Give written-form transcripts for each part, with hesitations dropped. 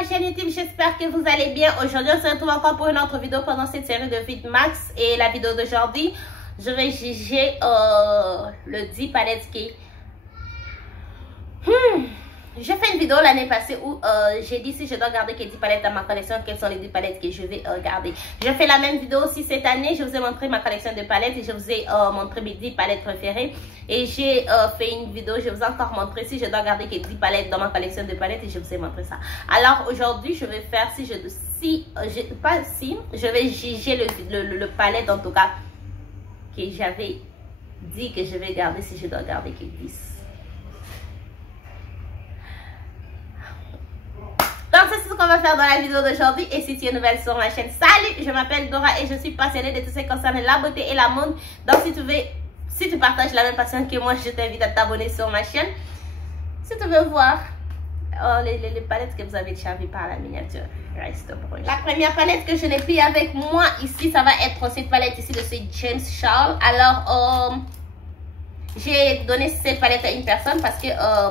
ma chaîne YouTube, j'espère que vous allez bien. Aujourd'hui, on se retrouve encore pour une autre vidéo pendant cette série de Vidmax. Et la vidéo d'aujourd'hui, je vais juger le 10 palettes qui... J'ai fait une vidéo l'année passée où j'ai dit si je dois garder que 10 palettes dans ma collection, quelles sont les 10 palettes que je vais garder. Je fais la même vidéo aussi cette année. Je vous ai montré ma collection de palettes et je vous ai montré mes 10 palettes préférées. Et j'ai fait une vidéo, je vous ai encore montré si je dois garder que 10 palettes dans ma collection de palettes et je vous ai montré ça. Alors aujourd'hui, je vais faire je vais juger le palette en tout cas que j'avais dit que je vais garder si je dois garder que 10. Donc c'est ce qu'on va faire dans la vidéo d'aujourd'hui. Et si tu es nouvelle sur ma chaîne, salut, je m'appelle Dora et je suis passionnée de tout ce qui concerne la beauté et la mode. Donc si tu partages la même passion que moi, je t'invite à t'abonner sur ma chaîne. Si tu veux voir les palettes que vous avez déjà vues par la miniature, reste proche. La première palette que je n'ai plus avec moi ici, ça va être cette palette ici de ce James Charles. Alors j'ai donné cette palette à une personne parce que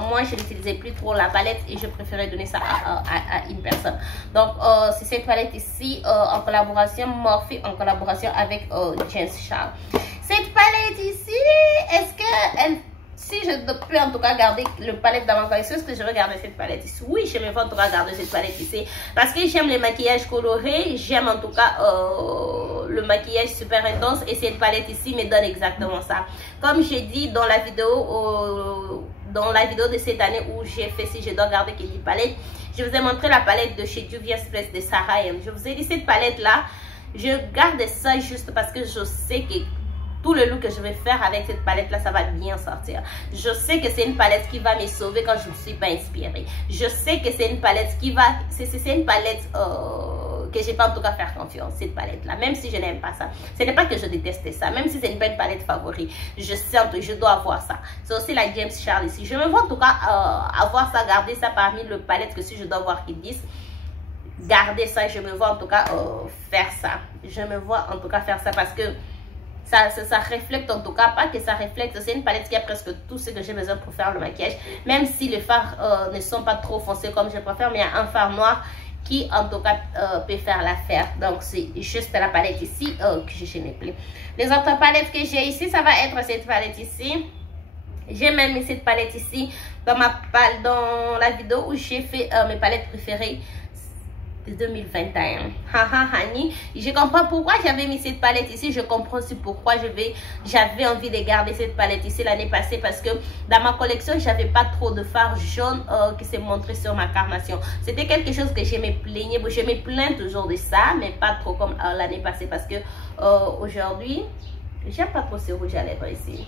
moi je n'utilisais plus trop la palette et je préférais donner ça à une personne. Donc c'est cette palette ici en collaboration Morphe, en collaboration avec James Charles. Cette palette ici, est-ce que si je peux en tout cas garder le palette dans ma collection, est-ce que je vais garder cette palette ici? Oui, je me vais en tout cas garder cette palette ici parce que j'aime les maquillages colorés, j'aime en tout cas le maquillage super intense et cette palette ici me donne exactement ça. Comme j'ai dit dans la vidéo de cette année où j'ai fait si je dois garder que 10 palettes, je vous ai montré la palette de chez Juvia's Place de Sarah M. Je vous ai dit cette palette là, je garde ça juste parce que je sais que tout le look que je vais faire avec cette palette là, ça va bien sortir. Je sais que c'est une palette qui va me sauver quand je ne suis pas inspirée. Je sais que c'est une palette qui va... C'est une palette que j'ai pas en tout cas faire confiance, cette palette là. Même si je n'aime pas ça. Ce n'est pas que je déteste ça. Même si c'est une palette favorite. Je sens que je dois avoir ça. C'est aussi la James Charles ici. Je me vois en tout cas avoir ça, garder ça parmi le palette que si je dois avoir qui 10. Garder ça, je me vois en tout cas faire ça. Je me vois en tout cas faire ça parce que ça reflète en tout cas, pas que ça reflète, c'est une palette qui a presque tout ce que j'ai besoin pour faire le maquillage, même si les fards ne sont pas trop foncés comme je préfère, mais il y a un fard noir qui en tout cas peut faire l'affaire. Donc c'est juste la palette ici que je n'ai plus. Les autres palettes que j'ai ici, ça va être cette palette ici. J'ai même mis cette palette ici dans la vidéo où j'ai fait mes palettes préférées 2021. Je comprends pourquoi j'avais mis cette palette ici. Je comprends aussi pourquoi j'avais envie de garder cette palette ici l'année passée, parce que dans ma collection j'avais pas trop de fard jaune qui s'est montré sur ma carnation. C'était quelque chose que je me plaignais. Je me plains toujours de ça, mais pas trop comme l'année passée, parce que aujourd'hui j'aime pas trop ce rouge à lèvres ici.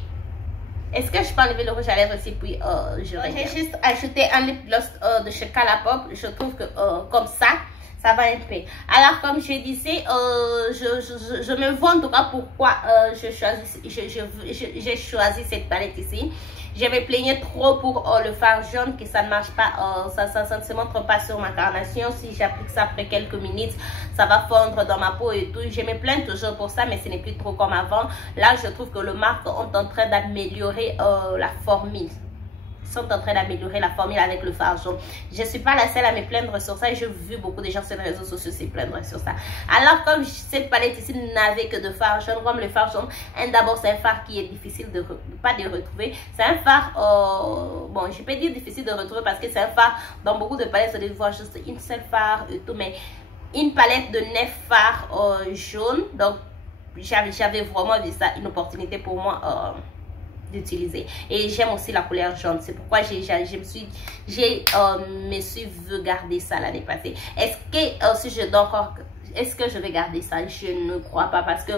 Est-ce que je peux enlever le rouge à lèvres ici puis j'ai juste ajouté un lip gloss de chez Colourpop. Je trouve que comme ça va un peu. Alors comme je disais, je me vois en tout cas pourquoi j'ai choisi cette palette ici. Je me plaignais trop pour le fard jaune, que ça ne marche pas, ça ne se montre pas sur ma carnation. Si j'applique ça après quelques minutes, ça va fondre dans ma peau et tout. Je me plains toujours pour ça, mais ce n'est plus trop comme avant. Là, je trouve que les marques sont en train d'améliorer la formule. Sont en train d'améliorer la formule avec le fard jaune. Je ne suis pas la seule à me plaindre sur ça et j'ai vu beaucoup de gens sur les réseaux sociaux se plaindre sur ça. Alors comme cette palette ici n'avait que de fard jaune, comme le fard jaune, d'abord c'est un fard qui est difficile pas de retrouver. C'est un fard, bon je peux dire difficile de retrouver parce que c'est un fard, dans beaucoup de palettes vous devez voir juste une seule fard et tout, mais une palette de 9 fards jaunes. Donc j'avais vraiment vu ça, une opportunité pour moi d'utiliser, et j'aime aussi la couleur jaune. C'est pourquoi me suis vu garder ça l'année passée. Est-ce que si je dois encore, est-ce que je vais garder ça? Je ne crois pas, parce que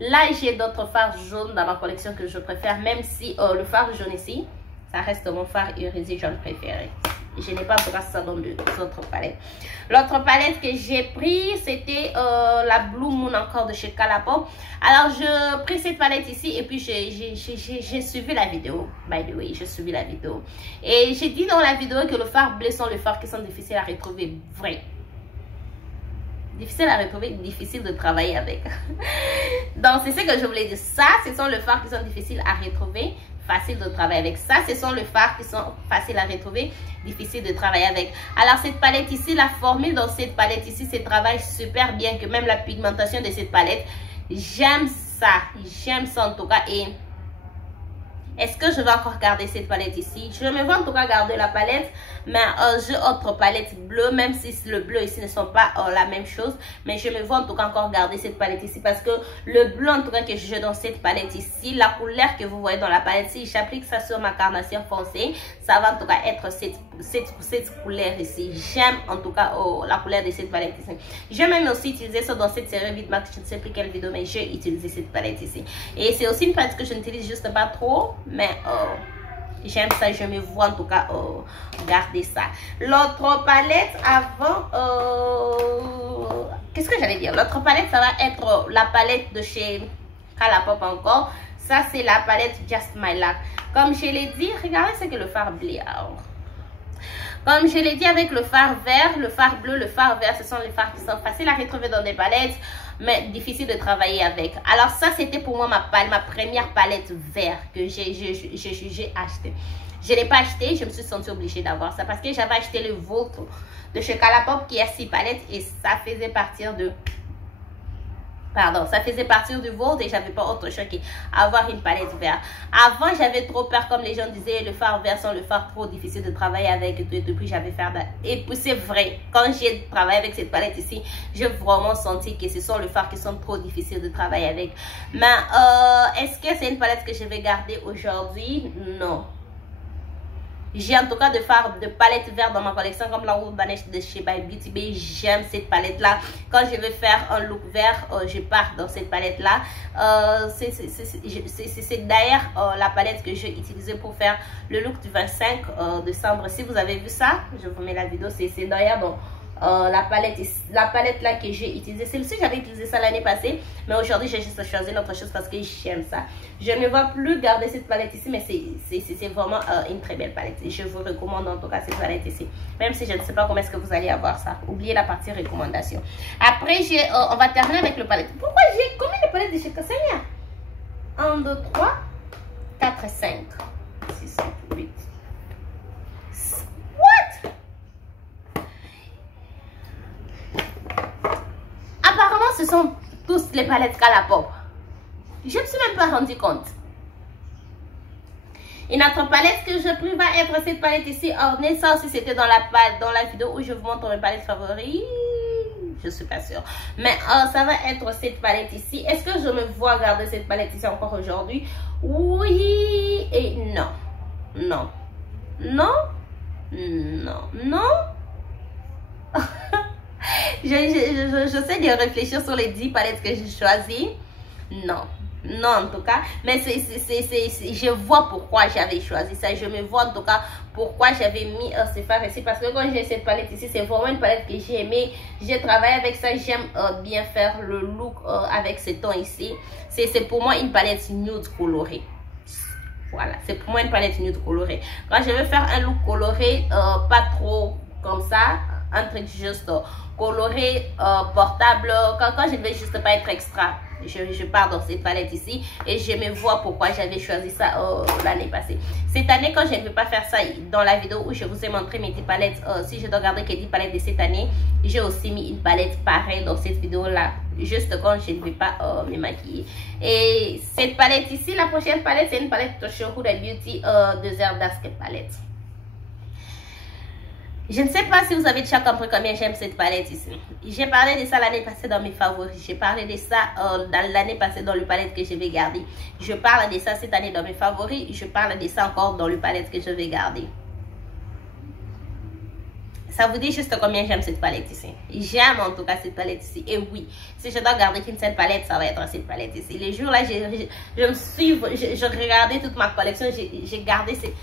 là j'ai d'autres fards jaunes dans ma collection que je préfère, même si le fard jaune ici ça reste mon fard irisé jaune préféré. Je n'ai pas en tout cas ça dans les autres palettes. L'autre palette que j'ai pris, c'était la Blue Moon encore de chez Colourpop. Alors, je pris cette palette ici et puis j'ai suivi la vidéo. By the way, j'ai suivi la vidéo. Et j'ai dit dans la vidéo que le fard bleu sont les fards qui sont difficiles à retrouver. Vrai. Difficile à retrouver, difficile de travailler avec. Donc, c'est ce que je voulais dire. Ça, ce sont les fards qui sont difficiles à retrouver. facile de travailler avec. Ça, ce sont les fards qui sont faciles à retrouver, difficiles de travailler avec. Alors, cette palette ici, la formule dans cette palette ici, se travaille super bien, que même la pigmentation de cette palette, j'aime ça en tout cas. Et est-ce que je vais encore garder cette palette ici? Je me vois en tout cas garder la palette, mais j'ai autre palette bleue, même si le bleu ici ne sont pas la même chose. Mais je me vois en tout cas encore garder cette palette ici, parce que le bleu en tout cas que j'ai dans cette palette ici, la couleur que vous voyez dans la palette, si j'applique ça sur ma carnation foncée, ça va en tout cas être cette couleur ici. J'aime en tout cas la couleur de cette palette ici. Je vais même aussi utiliser ça dans cette série Vidmax, je ne sais plus quelle vidéo, mais j'ai utilisé cette palette ici. Et c'est aussi une palette que je n'utilise juste pas trop, mais j'aime ça, je me vois en tout cas garder ça. L'autre palette avant, qu'est-ce que j'allais dire? L'autre palette, ça va être la palette de chez Colourpop encore. Ça, c'est la palette Just My Luck. Comme je l'ai dit, regardez ce que le fard bleu. Comme je l'ai dit, avec le fard vert, le fard bleu, le fard vert, ce sont les fards qui sont faciles à retrouver dans des palettes, mais difficile de travailler avec. Alors ça, c'était pour moi ma première palette vert que j'ai acheté. Je ne l'ai pas acheté, je me suis sentie obligée d'avoir ça parce que j'avais acheté le Volt de chez Colourpop qui a 6 palettes et ça faisait partir de... Pardon, ça faisait partir du Volt et j'avais pas autre chose qu'avoir une palette verte. Avant, j'avais trop peur, comme les gens disaient, le fard vert sont le fard trop difficile de travailler avec. Et depuis, j'avais fait... Et puis, c'est vrai, quand j'ai travaillé avec cette palette ici, j'ai vraiment senti que ce sont les fards qui sont trop difficiles de travailler avec. Mais, est-ce que c'est une palette que je vais garder aujourd'hui? Non. J'ai en tout cas de palettes vertes dans ma collection, comme la Rouge Banesh de chez By Beauty Bay. J'aime cette palette là. Quand je vais faire un look vert, je pars dans cette palette là. C'est d'ailleurs la palette que j'ai utilisée pour faire le look du 25 décembre. Si vous avez vu ça, je vous mets la vidéo. C'est d'ailleurs donc la palette là que j'ai utilisée. Celle-ci, j'avais utilisé ça l'année passée, mais aujourd'hui j'ai juste choisi une autre chose parce que j'aime ça. Je ne vais plus garder cette palette ici, mais c'est vraiment une très belle palette. Je vous recommande en tout cas cette palette ici, même si je ne sais pas comment est-ce que vous allez avoir ça. Oubliez la partie recommandation. Après, on va terminer avec le palette. Pourquoi j'ai combien de palettes de chez Cassania? 1, 2, 3, 4, 5, 6, 7, 8. What? Apparemment, ce sont tous les palettes Colourpop. Je ne me suis même pas rendu compte. Une autre palette que je pris va être cette palette ici, ornée. Ça aussi, c'était dans la vidéo où je vous montre mes palettes favoris. Je suis pas sûre. Mais ça va être cette palette ici. Est-ce que je me vois garder cette palette ici encore aujourd'hui? Oui et non. Non. Non. Non. Non. J'essaie de réfléchir sur les 10 palettes que j'ai choisies. Non. Non, en tout cas. Mais je vois pourquoi j'avais choisi ça. Je me vois en tout cas pourquoi j'avais mis ces fards ici. Parce que quand j'ai cette palette ici, c'est vraiment une palette que j'ai aimée. J'ai travaillé avec ça. J'aime bien faire le look avec ces tons ici. C'est pour moi une palette nude colorée. Voilà, c'est pour moi une palette nude colorée. Quand je veux faire un look coloré, pas trop comme ça, un truc juste coloré, portable, quand je ne vais juste pas être extra, je pars dans cette palette ici et je me vois pourquoi j'avais choisi ça l'année passée. Cette année, quand je ne vais pas faire ça dans la vidéo où je vous ai montré mes 10 palettes, si je dois garder que 10 palettes de cette année, j'ai aussi mis une palette pareille dans cette vidéo là, juste quand je ne vais pas me maquiller. Et cette palette ici, la prochaine palette, c'est une palette de chez Huda Beauty, Desert Dusk palette. Je ne sais pas si vous avez déjà compris combien j'aime cette palette ici. J'ai parlé de ça l'année passée dans mes favoris. J'ai parlé de ça l'année passée dans le palette que je vais garder. Je parle de ça cette année dans mes favoris. Je parle de ça encore dans le palette que je vais garder. Ça vous dit juste combien j'aime cette palette ici. J'aime en tout cas cette palette ici. Et oui, si je dois garder qu'une seule palette, ça va être cette palette ici. Les jours là, je regardais toute ma collection. J'ai gardé ces...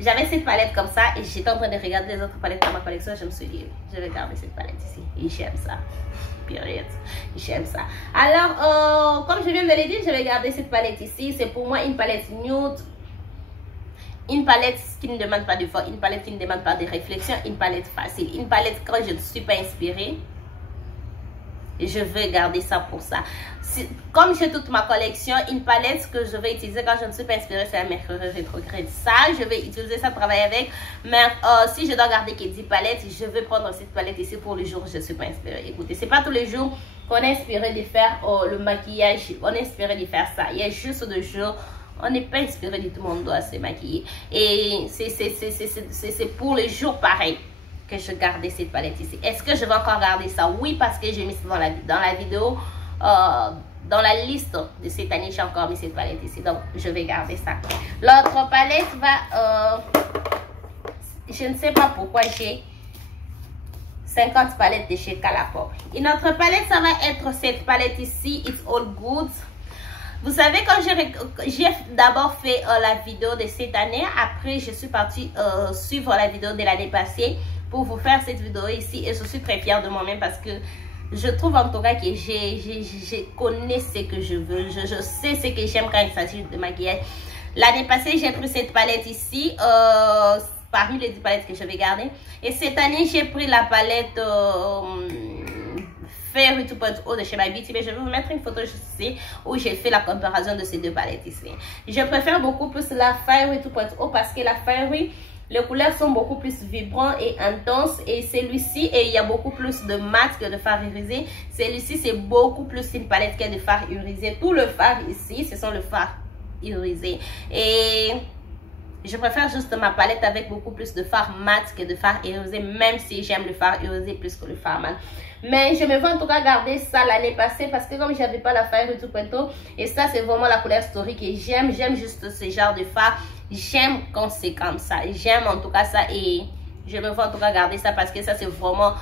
J'avais cette palette comme ça et j'étais en train de regarder les autres palettes dans ma collection. Je me suis dit, je vais garder cette palette ici. Et j'aime ça. Période. J'aime ça. Alors, comme je viens de le dire, je vais garder cette palette ici. C'est pour moi une palette nude. Une palette qui ne demande pas d'effort. Une palette qui ne demande pas de réflexion. Une palette facile. Une palette quand je ne suis pas inspirée. je veux garder ça pour ça. Comme j'ai toute ma collection, une palette que je vais utiliser quand je ne suis pas inspirée, c'est la Mercury Retrograde. Ça, je vais utiliser ça, travailler avec. Mais si je dois garder que 10 palettes, je vais prendre cette palette ici pour le jour où je ne suis pas inspirée. Écoutez, c'est pas tous les jours qu'on est inspiré de faire le maquillage, on est inspiré de faire ça. Il y a juste 2 jours, on n'est pas inspiré de tout le monde doit se maquiller. Et c'est pour les jours pareils que je gardais cette palette ici. Est-ce que je vais encore garder ça? Oui, parce que j'ai mis ça dans la vidéo. Dans la liste de cette année, j'ai encore mis cette palette ici. Donc, je vais garder ça. L'autre palette va... je ne sais pas pourquoi j'ai 50 palettes de chez Colourpop. Une autre palette, ça va être cette palette ici. It's All Good. Vous savez, quand j'ai d'abord fait la vidéo de cette année, après, je suis partie suivre la vidéo de l'année passée pour vous faire cette vidéo ici. Et je suis très fière de moi-même parce que je trouve en tout cas que je connais ce que je veux. Je sais ce que j'aime quand il s'agit de maquillage. L'année passée, j'ai pris cette palette ici. Parmi les 10 palettes que je vais garder. Et cette année, j'ai pris la palette Fairy 2.0 de chez My Beauty. Mais je vais vous mettre une photo juste ici où j'ai fait la comparaison de ces 2 palettes ici. Je préfère beaucoup plus la Fairy 2.0 parce que la Fairy, les couleurs sont beaucoup plus vibrantes et intenses. Et celui-ci, il y a beaucoup plus de mat que de fard irisé. Celui-ci, c'est beaucoup plus une palette que de fard irisé. Tout le fard ici, ce sont le fard irisé. Et je préfère juste ma palette avec beaucoup plus de fard mat que de fard irisé, même si j'aime le fard irisé plus que le fard mat. Mais je me veux en tout cas garder ça l'année passée parce que comme j'avais pas la Fairy 2.0 et ça c'est vraiment la couleur story que j'aime. J'aime juste ce genre de fard. J'aime quand c'est comme ça. J'aime en tout cas ça et je me veux en tout cas garder ça parce que ça c'est vraiment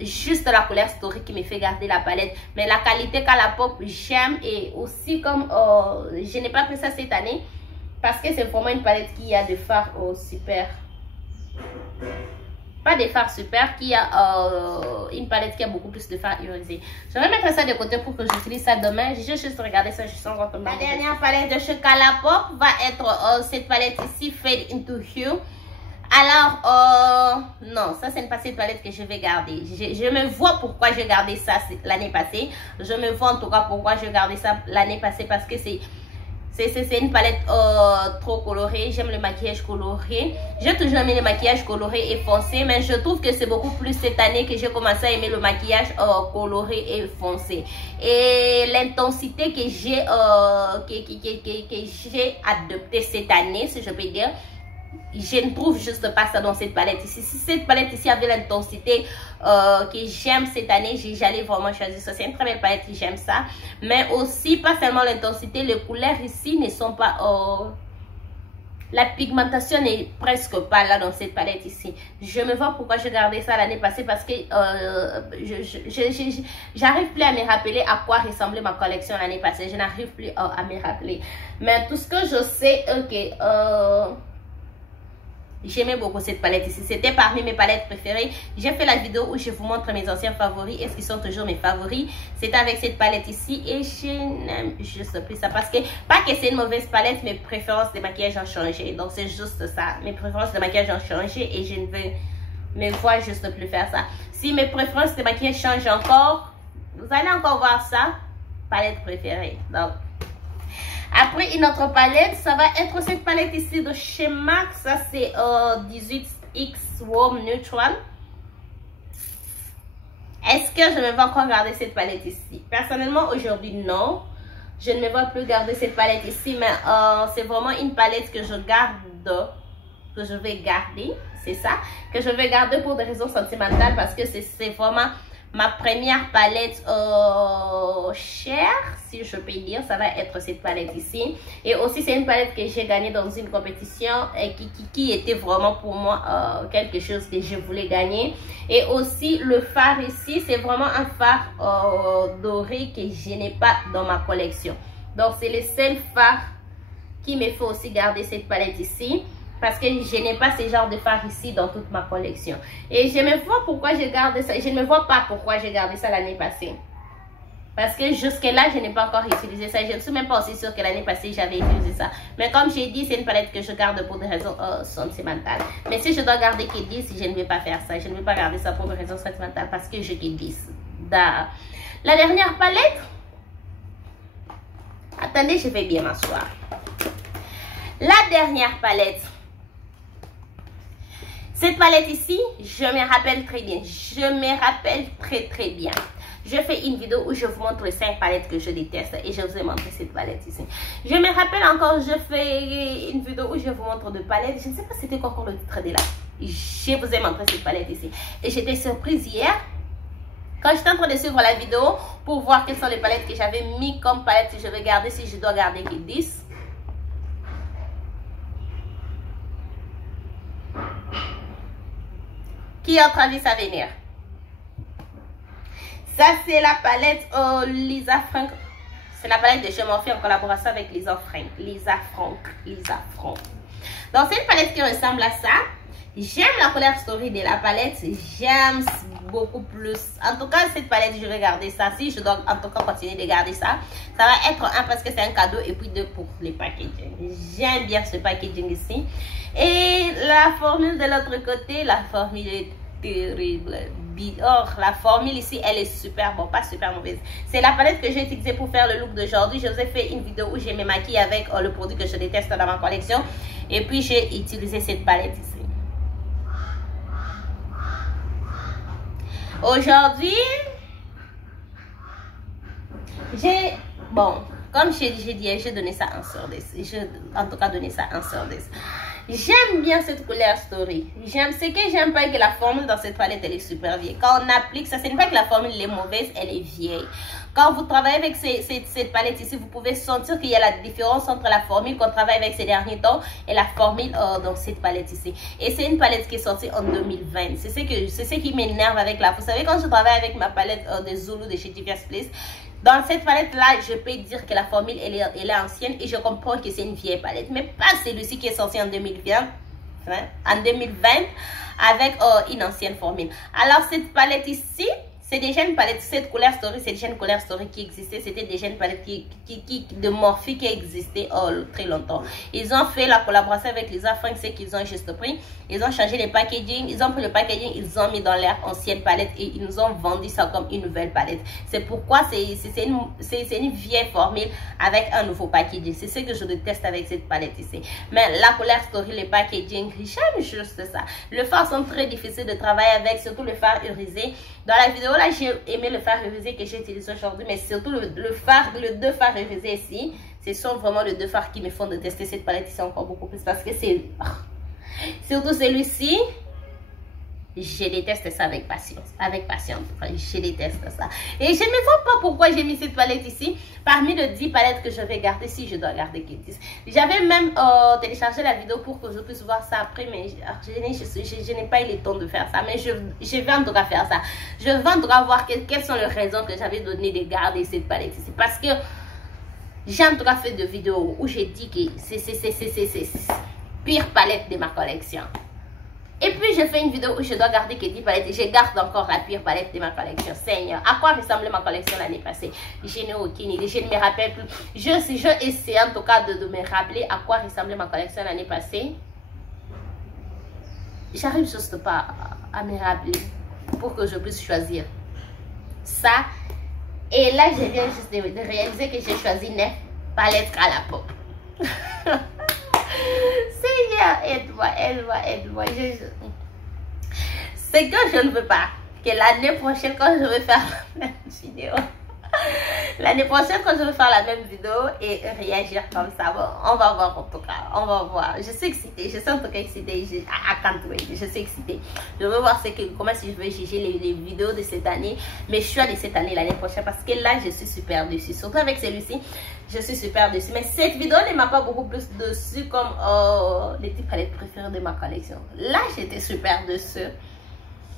juste la couleur story qui me fait garder la palette. Mais la qualité Colourpop j'aime et aussi comme je n'ai pas pris ça cette année. Parce que c'est vraiment une palette qui a des fards super. Pas des fards super, qui a une palette qui a beaucoup plus de fards irisés. Je vais mettre ça de côté pour que j'utilise ça demain. J'ai juste regardé ça, je sens quand on la dernière palette de chez Colourpop va être cette palette ici, Fade into Hue. Alors, non, ça c'est pas cette palette que je vais garder. Je me vois pourquoi j'ai gardé ça l'année passée. Je me vois en tout cas pourquoi j'ai gardé ça l'année passée parce que c'est une palette trop colorée. J'aime le maquillage coloré. J'ai toujours aimé le maquillage coloré et foncé. Mais je trouve que c'est beaucoup plus cette année que j'ai commencé à aimer le maquillage coloré et foncé. Et l'intensité que j'ai adoptée cette année, si je peux dire, je ne trouve juste pas ça dans cette palette ici. Si cette palette ici avait l'intensité que j'aime cette année, j'allais vraiment choisir ça. C'est une très belle palette, j'aime ça. Mais aussi, pas seulement l'intensité, les couleurs ici ne sont pas... la pigmentation n'est presque pas là dans cette palette ici. Je me vois pourquoi j'ai gardé ça l'année passée parce que j'arrive plus à me rappeler à quoi ressemblait ma collection l'année passée. Je n'arrive plus à me rappeler. Mais tout ce que je sais, j'aimais beaucoup cette palette ici. C'était parmi mes palettes préférées. J'ai fait la vidéo où je vous montre mes anciens favoris. Est-ce qu'ils sont toujours mes favoris? C'est avec cette palette ici. Et je n'aime juste plus ça. Parce que, pas que c'est une mauvaise palette, mes préférences de maquillage ont changé. Donc c'est juste ça. Mes préférences de maquillage ont changé. Et je ne veux me voir juste plus faire ça. Si mes préférences de maquillage changent encore, vous allez encore voir ça. Palette préférée. Donc... après, une autre palette, ça va être cette palette ici de chez MAC. Ça, c'est 18X Warm Neutral. Est-ce que je me vais encore garder cette palette ici? Personnellement, aujourd'hui, non. Je ne me vais plus garder cette palette ici. Mais c'est vraiment une palette que je garde, que je vais garder. C'est ça. Que je vais garder pour des raisons sentimentales. Parce que c'est vraiment... ma première palette chère, si je peux dire, ça va être cette palette ici. Et aussi, c'est une palette que j'ai gagnée dans une compétition et qui était vraiment pour moi quelque chose que je voulais gagner. Et aussi, le fard ici, c'est vraiment un fard doré que je n'ai pas dans ma collection. Donc, c'est le seul fard qui me fait aussi garder cette palette ici. Parce que je n'ai pas ce genre de fard ici dans toute ma collection. Et je me vois pourquoi j'ai gardé ça. Je ne me vois pas pourquoi j'ai gardé ça l'année passée. Parce que jusque-là, je n'ai pas encore utilisé ça. Je ne suis même pas aussi sûre que l'année passée, j'avais utilisé ça. Mais comme j'ai dit, c'est une palette que je garde pour des raisons sentimentales. Mais si je dois garder que 10, je ne vais pas faire ça. Je ne vais pas garder ça pour des raisons sentimentales parce que je que 10. La dernière palette, attendez, je vais bien m'asseoir. La dernière palette, cette palette ici, je me rappelle très bien. Je me rappelle très bien. Je fais une vidéo où je vous montre les 5 palettes que je déteste et je vous ai montré cette palette ici. Je me rappelle encore, je fais une vidéo où je vous montre 2 palettes. Je ne sais pas c'était quoi encore le titre de là. Je vous ai montré cette palette ici. Et j'étais surprise hier quand j'étais en train de suivre la vidéo pour voir quelles sont les palettes que j'avais mis comme palette. Si je vais garder, si je dois garder que 10. Qui a entendu ça venir? Ça, c'est la palette Lisa Frank. C'est la palette de chez Morphe en collaboration avec Lisa Frank. Donc, c'est une palette qui ressemble à ça. J'aime la couleur story de la palette. J'aime beaucoup plus. En tout cas, cette palette, je vais garder ça. Si je dois en tout cas continuer de garder ça, ça va être un parce que c'est un cadeau et puis 2 pour les packaging. J'aime bien ce packaging ici. Et la formule de l'autre côté, la formule est terrible. Or, la formule ici, elle est super, bon, pas super mauvaise. C'est la palette que j'ai utilisée pour faire le look d'aujourd'hui. Je vous ai fait une vidéo où je me maquille avec le produit que je déteste dans ma collection. Et puis, j'ai utilisé cette palette ici. Aujourd'hui, bon, comme j'ai dit, j'ai donné ça 1 sur 10. J'ai en tout cas donné ça 1 sur 10. J'aime bien cette couleur story. Ce que j'aime pas que la formule dans cette palette, elle est super vieille. Quand on applique ça, ce n'est pas que la formule est mauvaise, elle est vieille. Quand vous travaillez avec cette palette ici, vous pouvez sentir qu'il y a la différence entre la formule qu'on travaille avec ces derniers temps et la formule dans cette palette ici. Et c'est une palette qui est sortie en 2020. C'est ce qui m'énerve avec la... Vous savez, quand je travaille avec ma palette de Zulu de chez Juvia's Place, dans cette palette-là, je peux dire que la formule, elle est ancienne et je comprends que c'est une vieille palette. Mais pas celui-ci qui est sorti en 2020, avec une ancienne formule. Alors, cette palette ici, c'est déjà une palette, cette couleur story, c'est déjà une couleur story qui existait. C'était déjà une palette de Morphe qui existait très longtemps. Ils ont fait la collaboration avec Lisa Frank, c'est qu'ils ont juste pris. Ils ont changé les packaging, ils ont pris le packaging, ils ont mis dans leur ancienne palette et ils nous ont vendu ça comme une nouvelle palette. C'est pourquoi c'est une vieille formule avec un nouveau packaging. C'est ce que je déteste avec cette palette ici. Mais la couleur story, le packaging, j'aime juste ça. Le fard sont très difficiles de travailler avec, surtout le fard irisé. Dans la vidéo là, j'ai aimé le fard irisé que j'ai utilisé aujourd'hui, mais surtout le 2 fards irisés ici. Ce sont vraiment les 2 fards qui me font détester cette palette ici encore beaucoup plus parce que c'est... Surtout celui-ci, je déteste ça avec passion. Je déteste ça. Et je ne vois pas pourquoi j'ai mis cette palette ici. Parmi les 10 palettes que je vais garder, si je dois garder que 10. J'avais même téléchargé la vidéo pour que je puisse voir ça après. Mais je n'ai pas eu le temps de faire ça. Mais je vais en tout cas faire ça. Je vais en tout cas voir quelles sont les raisons que j'avais donné de garder cette palette ici. Parce que j'ai en tout cas fait de vidéos où j'ai dit que c'est pire palette de ma collection. Et puis je fais une vidéo où je dois garder que 10 palettes et je garde encore la pire palette de ma collection. Seigneur, à quoi ressemblait ma collection l'année passée? Je n'ai aucune idée, je ne me rappelle plus. Je essaie en tout cas de me rappeler à quoi ressemblait ma collection l'année passée. J'arrive juste pas à me rappeler pour que je puisse choisir ça. Et là, je viens juste de réaliser que j'ai choisi 9 palettes à la pop. Seigneur, aide-moi. C'est que je ne veux pas que l'année prochaine, quand je vais faire la même vidéo, et réagir comme ça, bon, on va voir en tout cas, on va voir. Je suis excitée, je suis en tout cas excitée, je suis excitée. Je veux voir comment je vais juger les vidéos de cette année, mes choix de cette année, l'année prochaine, parce que là, je suis super dessus. Surtout avec celui-ci, je suis super dessus. Mais cette vidéo ne m'a pas beaucoup plus dessus comme les types palettes préférées de ma collection. Là, j'étais super dessus.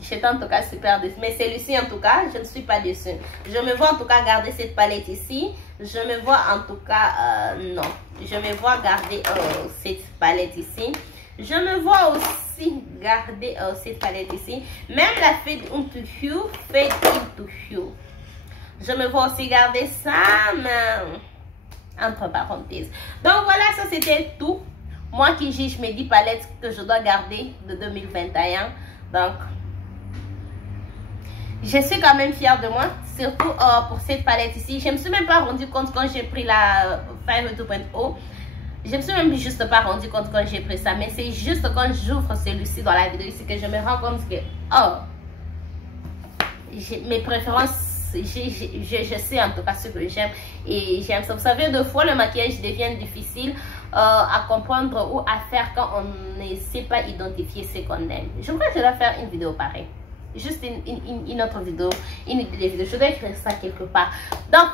J'étais en tout cas super dessus. Mais celui-ci, en tout cas, je ne suis pas dessus. Je me vois en tout cas garder cette palette ici. Je me vois en tout cas... non. Je me vois garder cette palette ici. Je me vois aussi garder cette palette ici. Même la Fade into Hue. Fade into Hue. Je me vois aussi garder ça. Mais... entre parenthèses. Donc voilà, ça c'était tout. Moi qui juge mes 10 palettes que je dois garder de 2021. Donc... Je suis quand même fière de moi, surtout pour cette palette ici. Je me suis même pas rendu compte quand j'ai pris la Fiverr 2.0. Je me suis même juste pas rendu compte quand j'ai pris ça. Mais c'est juste quand j'ouvre celui-ci dans la vidéo ici que je me rends compte que, mes préférences, je sais en tout cas ce que j'aime et j'aime ça. Vous savez, deux fois le maquillage devient difficile à comprendre ou à faire quand on ne sait pas identifier ce qu'on aime. Je crois que je dois faire une vidéo pareille. Juste une autre vidéo, une idée de vidéo. Je dois écrire ça quelque part. Donc,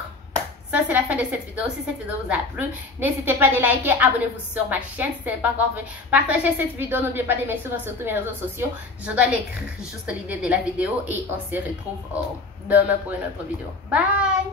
ça c'est la fin de cette vidéo. Si cette vidéo vous a plu, n'hésitez pas à liker, abonnez-vous sur ma chaîne si ce n'est pas encore fait. Partagez cette vidéo, n'oubliez pas de me suivre sur tous mes réseaux sociaux. Je dois l'écrire juste l'idée de la vidéo et on se retrouve demain pour une autre vidéo. Bye!